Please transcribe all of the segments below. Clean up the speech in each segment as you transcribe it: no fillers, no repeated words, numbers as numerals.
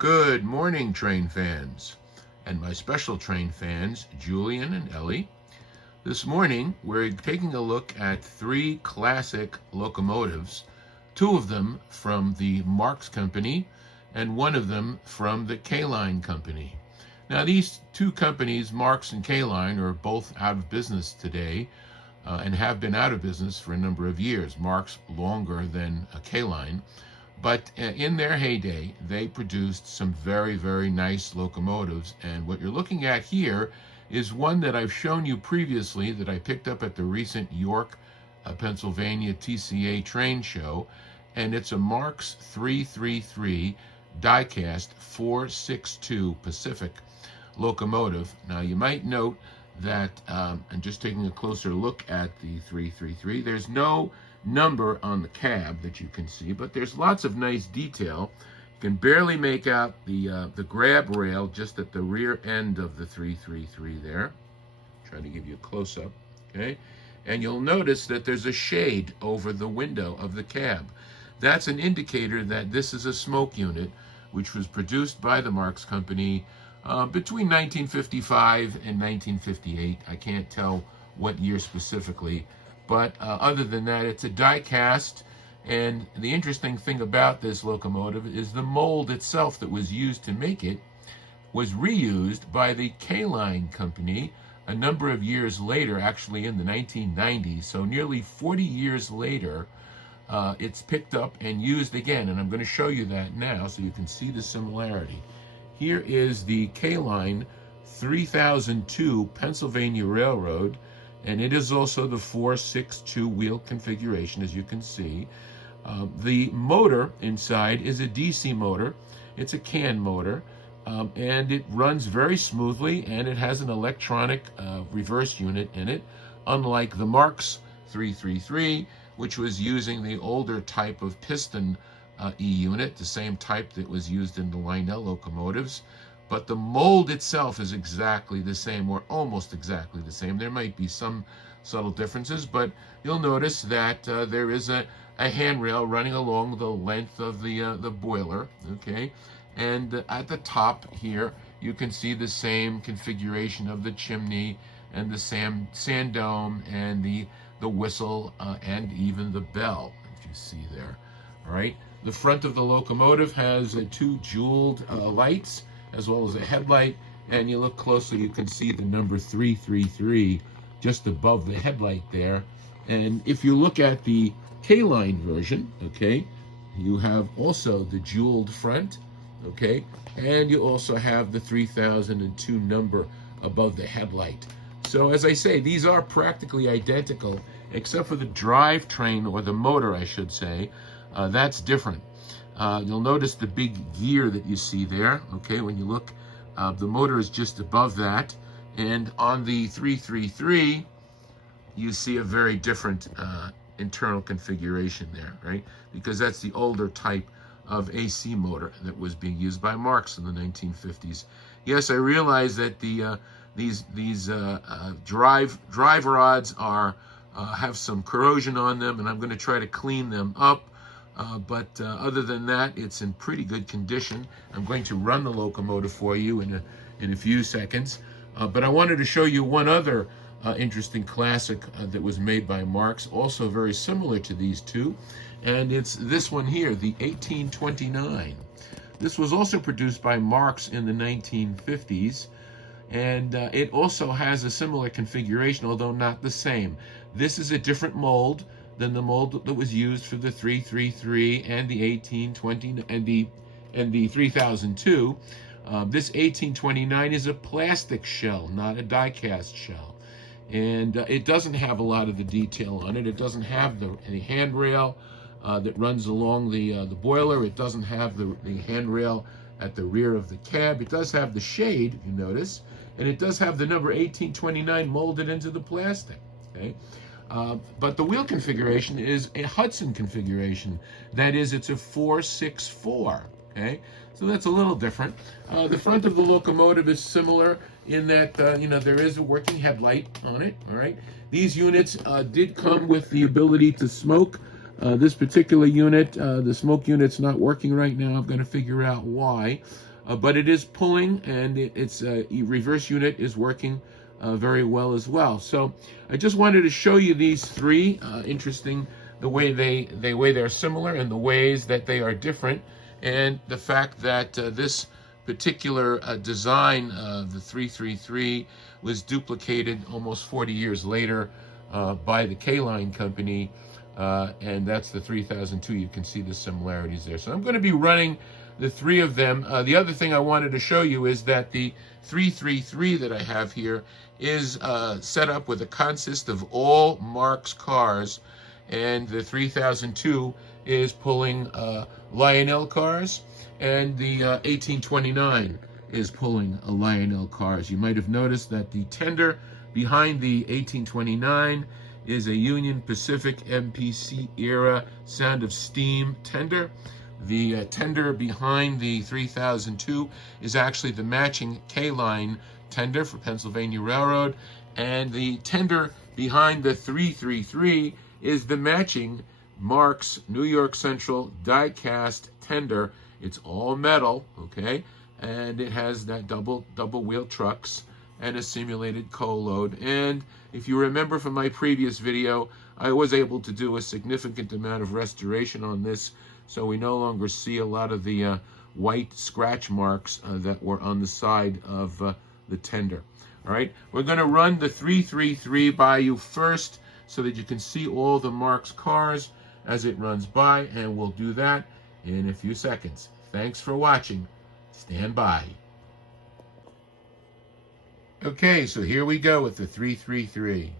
Good morning, train fans, and my special train fans, Julian and Ellie. This morning, we're taking a look at three classic locomotives, two of them from the Marx company, and one of them from the K-Line company. Now, these two companies, Marx and K-Line, are both out of business today, and have been out of business for a number of years. Marx longer than K-Line. But in their heyday, they produced some very, very nice locomotives. And what you're looking at here is one that I've shown you previously that I picked up at the recent York, Pennsylvania TCA train show. And it's a Marx 333 die-cast 462 Pacific locomotive. Now, you might note that, and just taking a closer look at the 333, there's no number on the cab that you can see, but there's lots of nice detail. You can barely make out the grab rail just at the rear end of the 333 there. Trying to give you a close-up, okay? And you'll notice that there's a shade over the window of the cab. That's an indicator that this is a smoke unit, which was produced by the Marx company between 1955 and 1958. I can't tell what year specifically. But other than that, it's a die-cast, and the interesting thing about this locomotive is the mold itself that was used to make it was reused by the K-Line company a number of years later, actually in the 1990s. So nearly 40 years later, it's picked up and used again, and I'm going to show you that now so you can see the similarity. Here is the K-Line 3002 Pennsylvania Railroad, and it is also the 462 wheel configuration, as you can see. The motor inside is a DC motor. It's a CAN motor, and it runs very smoothly, and it has an electronic reverse unit in it, unlike the Marx 333, which was using the older type of piston E-unit, the same type that was used in the Lionel locomotives. But the mold itself is exactly the same, or almost exactly the same. There might be some subtle differences, but you'll notice that there is a handrail running along the length of the boiler, okay? And at the top here, you can see the same configuration of the chimney and the sand dome and the whistle and even the bell, if you see there, all right? The front of the locomotive has two jeweled lights, as well as a headlight, and you look closely, you can see the number 333 just above the headlight there. And if you look at the K-Line version, okay, you have also the jeweled front, okay, and you also have the 3002 number above the headlight. So as I say, these are practically identical, except for the drivetrain, or the motor, I should say. That's different. You'll notice the big gear that you see there, okay, when you look, the motor is just above that, and on the 333, you see a very different internal configuration there, right, because that's the older type of AC motor that was being used by Marx in the 1950s. Yes, I realize that these drive rods have some corrosion on them, and I'm going to try to clean them up. But other than that, it's in pretty good condition. I'm going to run the locomotive for you in a few seconds. But I wanted to show you one other interesting classic that was made by Marx, also very similar to these two. And it's this one here, the 1829. This was also produced by Marx in the 1950s. And it also has a similar configuration, although not the same. This is a different mold than the mold that was used for the 333 and the 1820 and the 3002. This 1829 is a plastic shell, not a die-cast shell, and it doesn't have a lot of the detail on it. It doesn't have the handrail that runs along the boiler. It doesn't have the handrail at the rear of the cab. It does have the shade, if you notice, and it does have the number 1829 molded into the plastic. Okay. But the wheel configuration is a Hudson configuration. That is, it's a 464, okay? So that's a little different. The front of the locomotive is similar in that, there is a working headlight on it, all right? These units did come with the ability to smoke. This particular unit, the smoke unit's not working right now. I'm going to figure out why. but it is pulling, and its reverse unit is working very well as well. So I just wanted to show you these three. Interesting the way they're similar and the ways that they are different, and the fact that this particular design, the 333, was duplicated almost 40 years later by the K-Line company, and that's the 3002. You can see the similarities there. So I'm going to be running the three of them. The other thing I wanted to show you is that the 333 that I have here is set up with a consist of all Marx cars, and the 3002 is pulling Lionel cars, and the 1829 is pulling Lionel cars. You might have noticed that the tender behind the 1829 is a Union Pacific MPC era Sound of Steam tender. The tender behind the 3002 is actually the matching K-Line tender for Pennsylvania Railroad, and the tender behind the 333 is the matching Marx New York Central die-cast tender. It's all metal, okay, and it has that double wheel trucks and a simulated coal load. And if you remember from my previous video, I was able to do a significant amount of restoration on this, so we no longer see a lot of the white scratch marks that were on the side of the tender. All right, we're going to run the 333 by you first so that you can see all the Marx cars as it runs by, and we'll do that in a few seconds. Thanks for watching. Stand by. Okay, so here we go with the 333.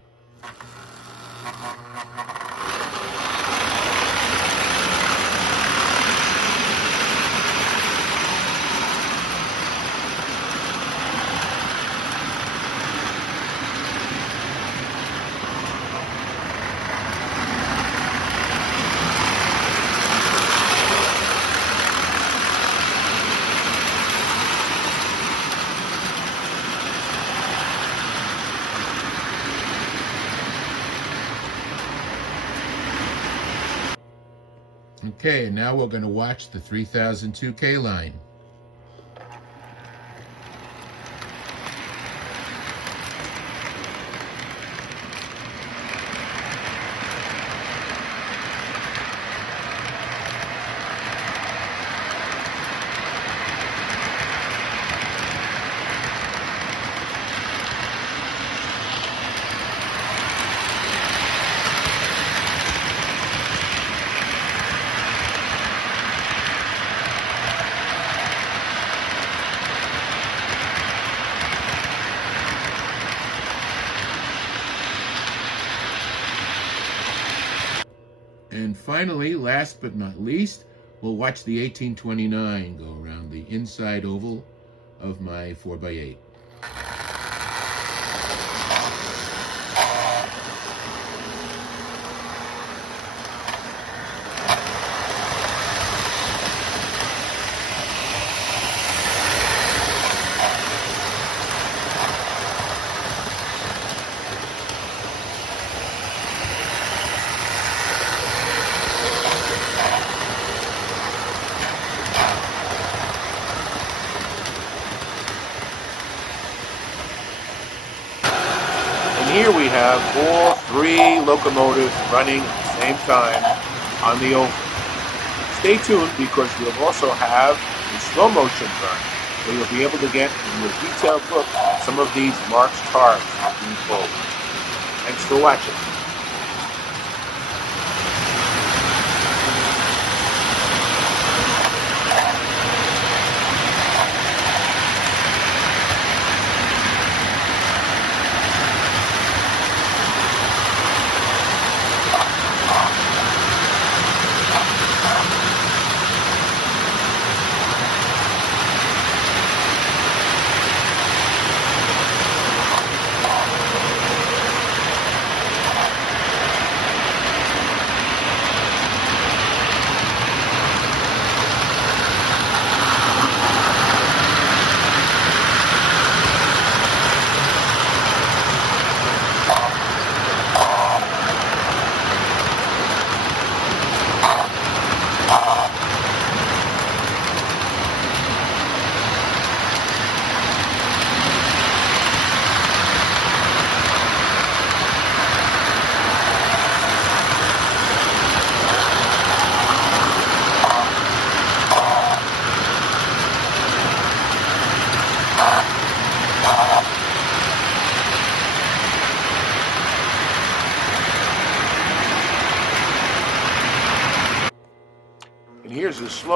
Okay, now we're going to watch the 3002 K-Line. And finally, last but not least, we'll watch the 1829 go around the inside oval of my 4x8. Here we have all three locomotives running at the same time on the oval. Stay tuned, because we'll also have a slow motion run where you'll be able to get a detailed look at some of these Marx cars moving forward. Thanks for watching.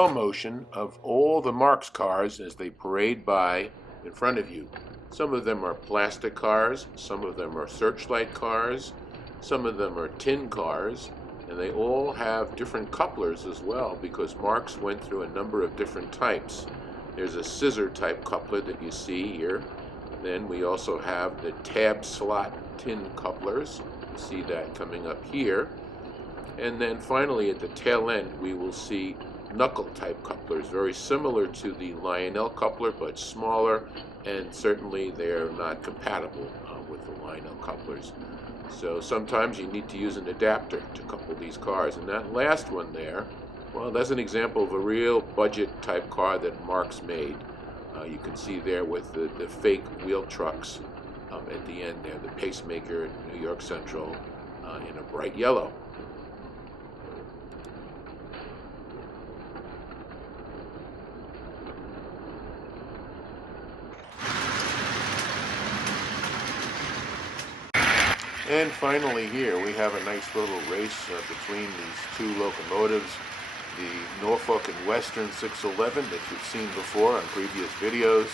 slow motion of all the Marx cars as they parade by in front of you. Some of them are plastic cars, some of them are searchlight cars, some of them are tin cars, and they all have different couplers as well, because Marx went through a number of different types. There's a scissor type coupler that you see here. Then we also have the tab slot tin couplers. You see that coming up here. And then finally at the tail end we will see knuckle type couplers, very similar to the Lionel coupler but smaller, and certainly they're not compatible with the Lionel couplers. So sometimes you need to use an adapter to couple these cars. And that last one there, well, that's an example of a real budget type car that Marx made. You can see there with the fake wheel trucks at the end there, the pacemaker at New York Central in a bright yellow. And finally here we have a nice little race between these two locomotives, the Norfolk and Western 611 that you've seen before on previous videos,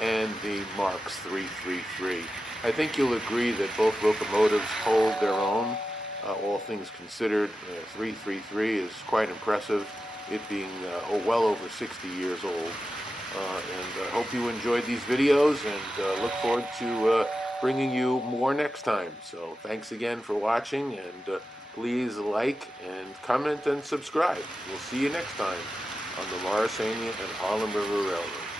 and the Marx 333. I think you'll agree that both locomotives hold their own, all things considered. 333 is quite impressive, it being well over 60 years old. And I hope you enjoyed these videos, and look forward to bringing you more next time. So thanks again for watching, and please like and comment and subscribe. We'll see you next time on the Morrisania and Harlem River Railroad.